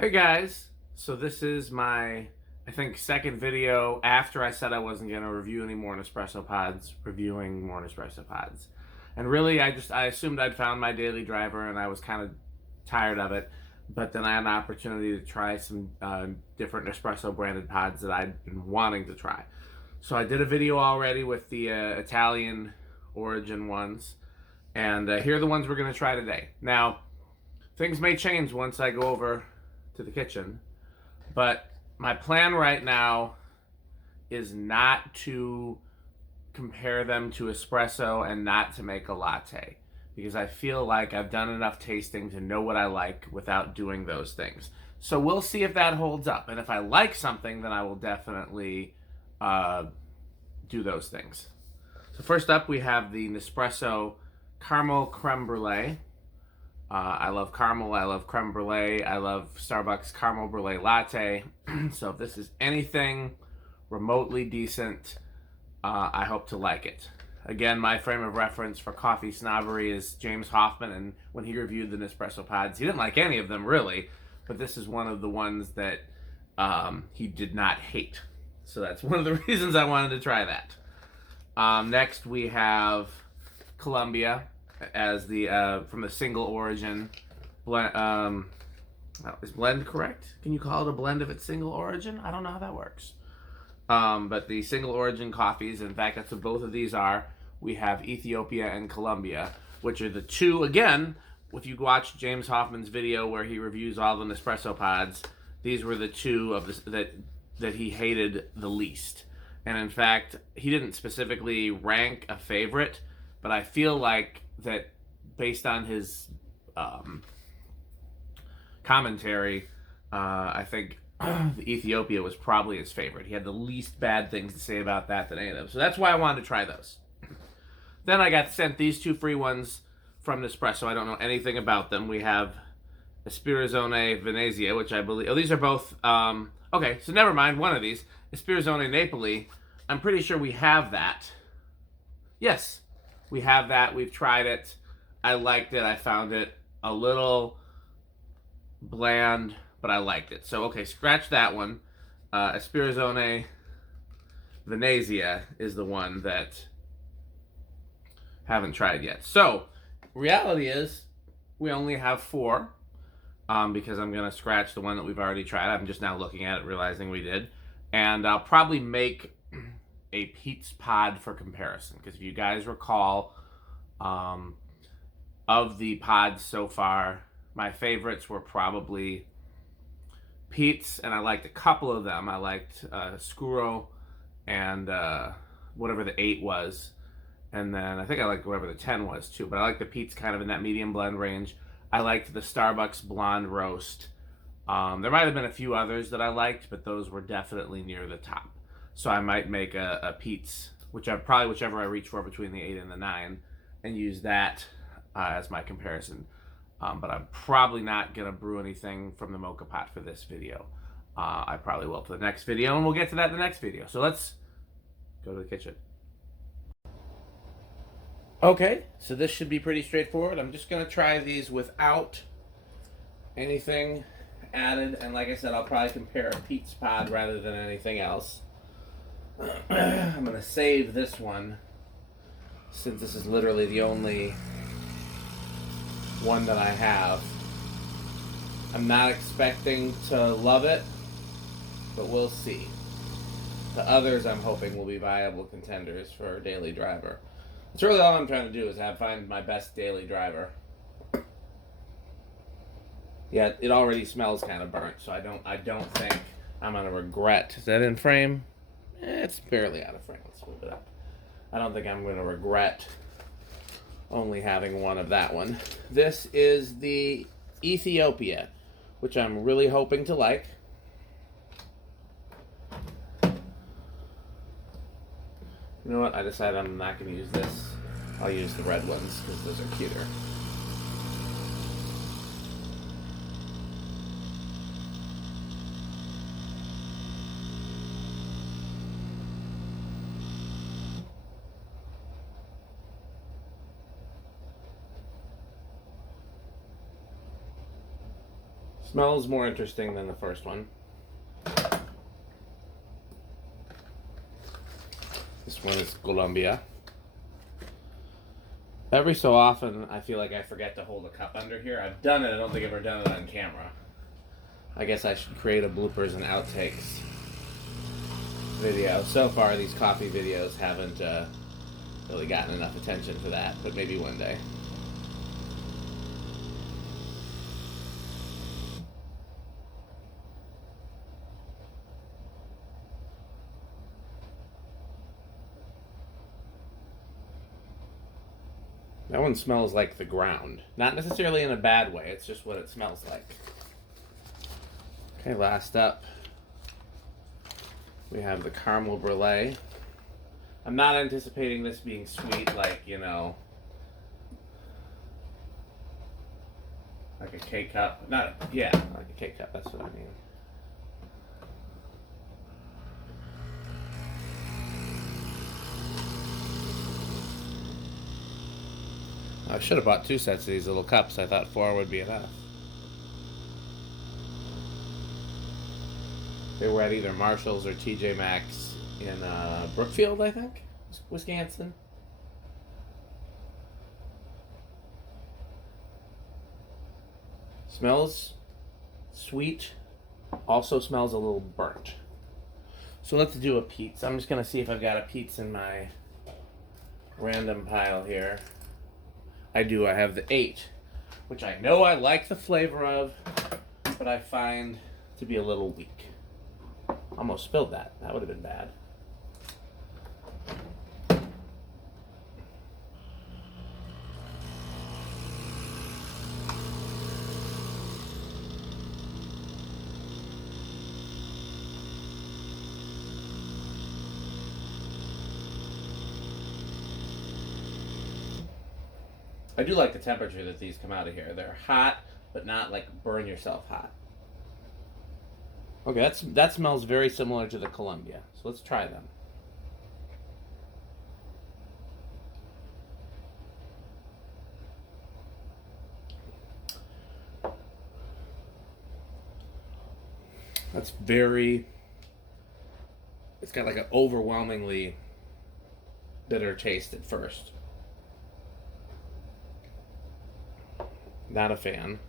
Hey guys, so this is my, I think, second video after I said I wasn't going to review any more Nespresso pods, reviewing more Nespresso pods. And really, I assumed I'd found my daily driver and I was kind of tired of it. But then I had an opportunity to try some different Nespresso branded pods that I'd been wanting to try. So I did a video already with the Italian origin ones. And here are the ones we're going to try today. Now, things may change once I go over to the kitchen, but my plan right now is not to compare them to espresso and not to make a latte, because I feel like I've done enough tasting to know what I like without doing those things. So we'll see if that holds up, and if I like something, then I will definitely do those things. So first up, we have the Nespresso Caramel Crème Brulée. I love caramel, I love creme brulee, I love Starbucks caramel brulee latte. So if this is anything remotely decent, I hope to like it. Again, my frame of reference for coffee snobbery is James Hoffmann, and when he reviewed the Nespresso pods, he didn't like any of them really, but this is one of the ones that he did not hate. So that's one of the reasons I wanted to try that. Next we have Colombia as the from the single origin blend. Is blend correct? Can you call it a blend if it's single origin? I don't know how that works. But the single origin coffees, in fact, that's what both of these are. We have Ethiopia and Colombia, which are the two, again, if you watch James Hoffmann's video where he reviews all the Nespresso pods, these were the two of that he hated the least. And in fact, he didn't specifically rank a favorite, but I feel like that based on his commentary, I think the Ethiopia was probably his favorite. He had the least bad things to say about that than any of them. So that's why I wanted to try those. Then I got sent these two free ones from Nespresso. I don't know anything about them. We have Espresso Venezia, which I believe... Oh, these are both... okay, so never mind. One of these. Espresso Napoli. I'm pretty sure we have that. Yes. We have that. We've tried it. I liked it. I found it a little bland, but I liked it. So, okay, scratch that one. Espresso Venezia is the one that haven't tried yet. So, reality is we only have 4 because I'm going to scratch the one that we've already tried. I'm just now looking at it, realizing we did. And I'll probably make a Pete's pod for comparison, because if you guys recall, of the pods so far, my favorites were probably Pete's, and I liked a couple of them. I liked Scuro and whatever the 8 was, and then I think I liked whatever the 10 was too, but I liked the Pete's kind of in that medium blend range. I liked the Starbucks Blonde Roast. There might have been a few others that I liked, but those were definitely near the top. So I might make a Pete's, whichever I reach for between the 8 and the 9, and use that as my comparison. But I'm probably not going to brew anything from the Moka pot for this video. I probably will for the next video, and we'll get to that in the next video. So let's go to the kitchen. Okay, so this should be pretty straightforward. I'm just going to try these without anything added, and like I said, I'll probably compare a Pete's pod rather than anything else. I'm going to save this one, since this is literally the only one that I have. I'm not expecting to love it, but we'll see. The others I'm hoping will be viable contenders for daily driver. That's really all I'm trying to do, is find my best daily driver. Yeah, it already smells kind of burnt, so I don't think I'm gonna regret. Is that in frame? It's barely out of frame. Let's move it up. I don't think I'm gonna regret only having one of that one. This is the Ethiopia, which I'm really hoping to like. You know what? I decided I'm not going to use this. I'll use the red ones because those are cuter. Smells more interesting than the first one. This one is Colombia. Every so often, I feel like I forget to hold a cup under here. I've done it. I don't think I've ever done it on camera. I guess I should create a bloopers and outtakes video. So far, these coffee videos haven't really gotten enough attention for that, but maybe one day. That one smells like the ground. Not necessarily in a bad way, it's just what it smells like. Okay, last up, we have the caramel brulee. I'm not anticipating this being sweet like, you know, like a K-cup. Not, yeah, like a K-cup, that's what I mean. I should have bought 2 sets of these little cups. I thought 4 would be enough. They were at either Marshall's or TJ Maxx in Brookfield, I think, Wisconsin. Smells sweet, also smells a little burnt. So let's do a Pete's. I'm just going to see if I've got a Pete's in my random pile here. I do. I have the 8, which I know I like the flavor of, but I find to be a little weak. Almost spilled that. That would have been bad. I do like the temperature that these come out of here. They're hot, but not like burn yourself hot. Okay, that smells very similar to the Colombia. So let's try them. That's very, it's got like an overwhelmingly bitter taste at first. Not a fan.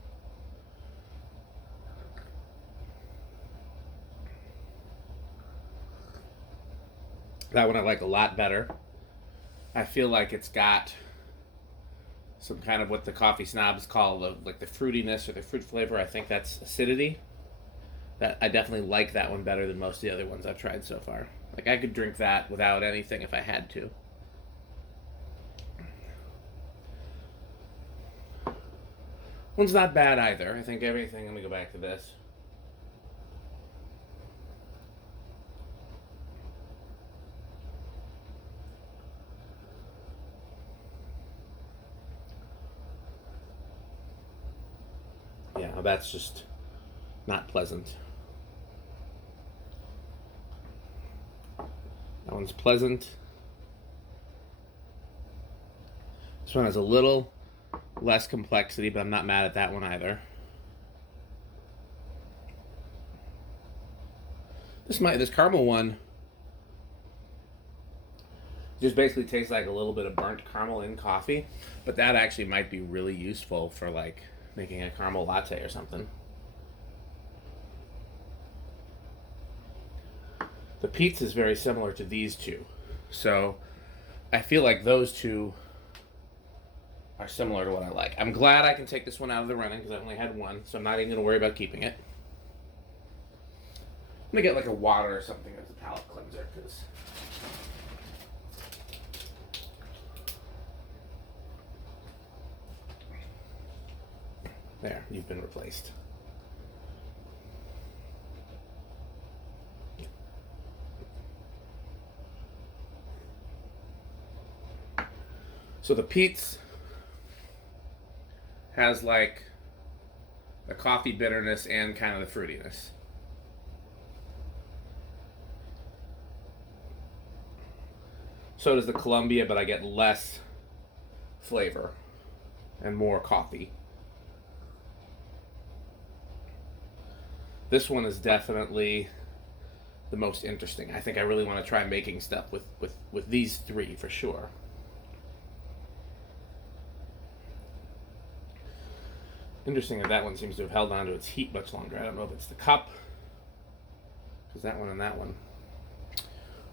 That one I like a lot better. I feel like it's got some kind of what the coffee snobs call the fruitiness or the fruit flavor. I think that's acidity. That I definitely like that one better than most of the other ones I've tried so far. Like I could drink that without anything if I had to. One's not bad either. I think everything, let me go back to this. Yeah, that's just not pleasant. That one's pleasant. This one has a little less complexity, but I'm not mad at that one either. This caramel one just basically tastes like a little bit of burnt caramel in coffee, but that actually might be really useful for like making a caramel latte or something. The Pete's is very similar to these two, so I feel like those two are similar to what I like. I'm glad I can take this one out of the running because I only had one, so I'm not even going to worry about keeping it. I'm going to get like a water or something as a palate cleanser because there, you've been replaced. So the Pete's has like the coffee bitterness and kind of the fruitiness. So does the Colombia, but I get less flavor and more coffee. This one is definitely the most interesting. I think I really want to try making stuff with these three for sure. Interesting that that one seems to have held on to its heat much longer. I don't know if it's the cup, because that one and that one.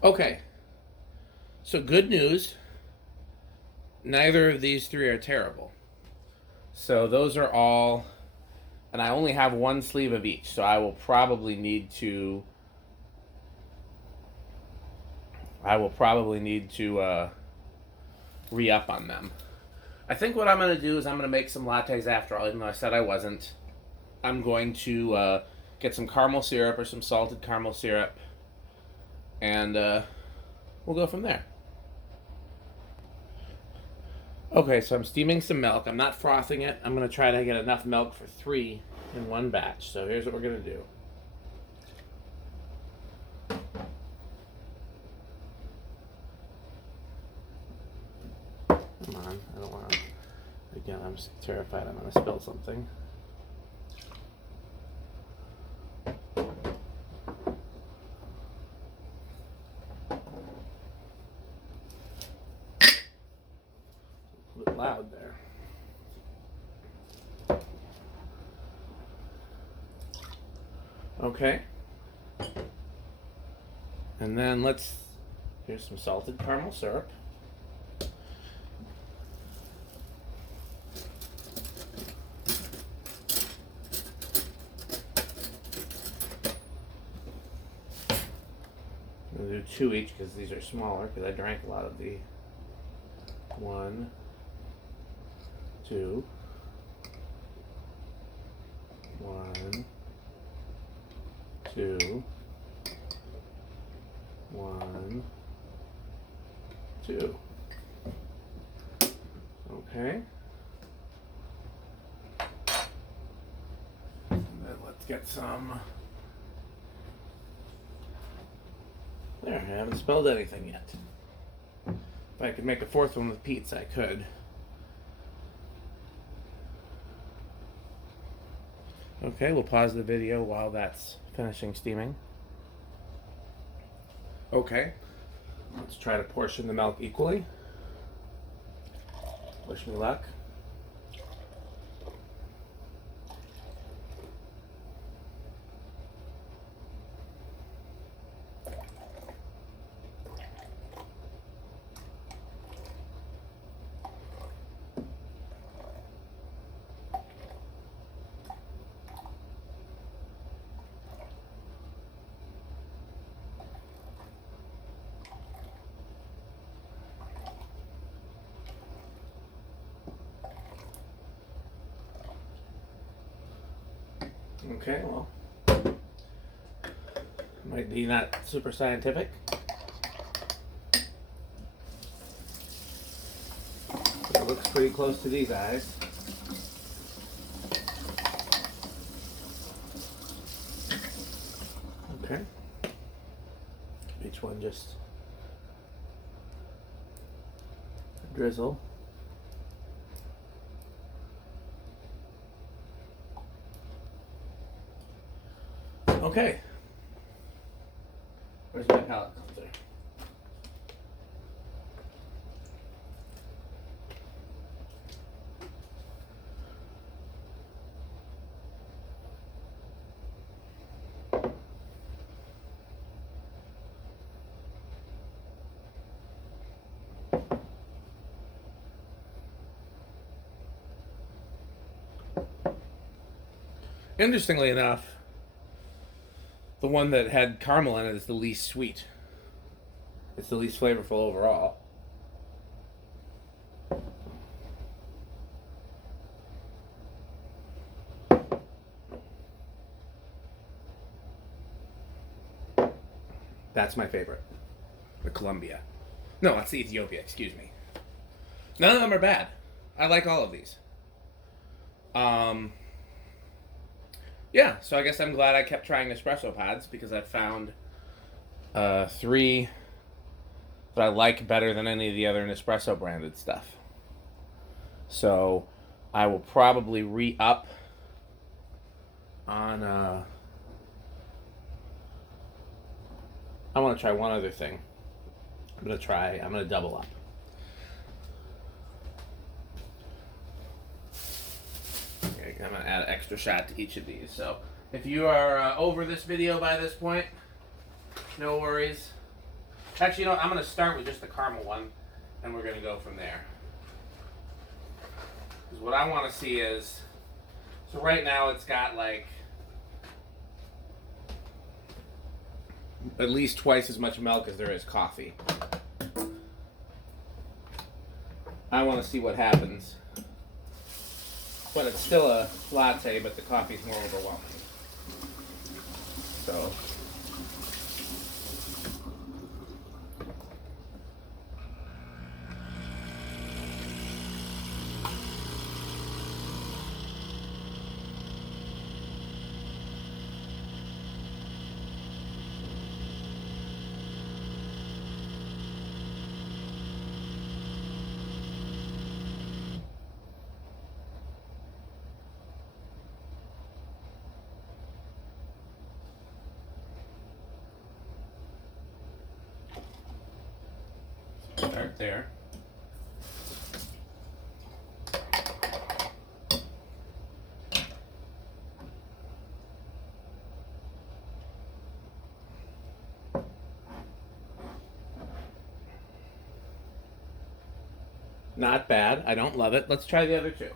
Okay, so good news. Neither of these three are terrible. So those are all, and I only have one sleeve of each, so I will probably need to re-up on them. I think what I'm going to do is I'm going to make some lattes after all, even though I said I wasn't. I'm going to get some caramel syrup or some salted caramel syrup, and we'll go from there. Okay, so I'm steaming some milk. I'm not frothing it. I'm going to try to get enough milk for 3 in one batch. So here's what we're going to do. Come on, I don't want to. Again, I'm terrified I'm going to spill something. A bit loud there. Okay. And then here's some salted caramel syrup. I'm going to do 2 each because these are smaller, because I drank a lot of the 1, 2, 1, 2, 1, 2. Okay. And then let's get some. There, I haven't spelled anything yet. If I could make a 4th one with Pete's, I could. Okay, we'll pause the video while that's finishing steaming. Okay, let's try to portion the milk equally. Wish me luck. Okay, well, might be not super scientific. It looks pretty close to these eyes. Okay. Each one just a drizzle. Okay. Where's my palette cleanser? Interestingly enough, the one that had caramel in it is the least sweet. It's the least flavorful overall. That's my favorite. The Colombia. No, that's the Ethiopia, excuse me. None of them are bad. I like all of these. Yeah, so I guess I'm glad I kept trying Espresso pods because I found 3 that I like better than any of the other Nespresso branded stuff. So I will probably re-up on I want to try one other thing. I'm going to double up. Okay, I'm going to add an extra shot to each of these. So if you are over this video by this point, no worries. Actually, you know what? I'm going to start with just the caramel one, and we're going to go from there. Because what I want to see is, so right now it's got like at least twice as much milk as there is coffee. I want to see what happens when it's still a latte, but the coffee's more overwhelming. So start there. Not bad. I don't love it. Let's try the other two.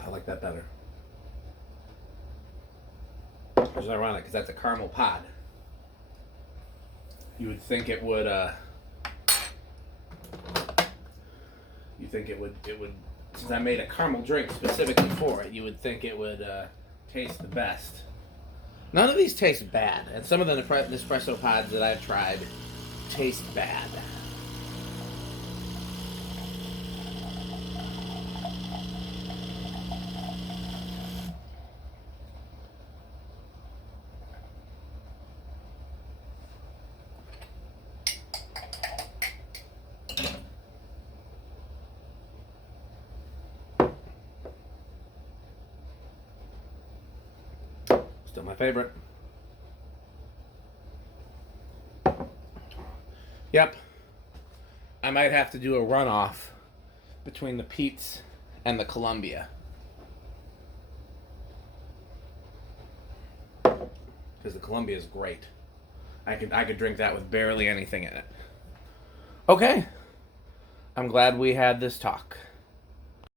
I like that better. Which is ironic because that's a caramel pod. You would think it would. You think it would. Since I made a caramel drink specifically for it, you would think it would taste the best. None of these taste bad, and some of the Nespresso pods that I've tried taste bad. Still my favorite. Yep. I might have to do a runoff between the Pete's and the Colombia. Because the Colombia is great. I could drink that with barely anything in it. Okay. I'm glad we had this talk.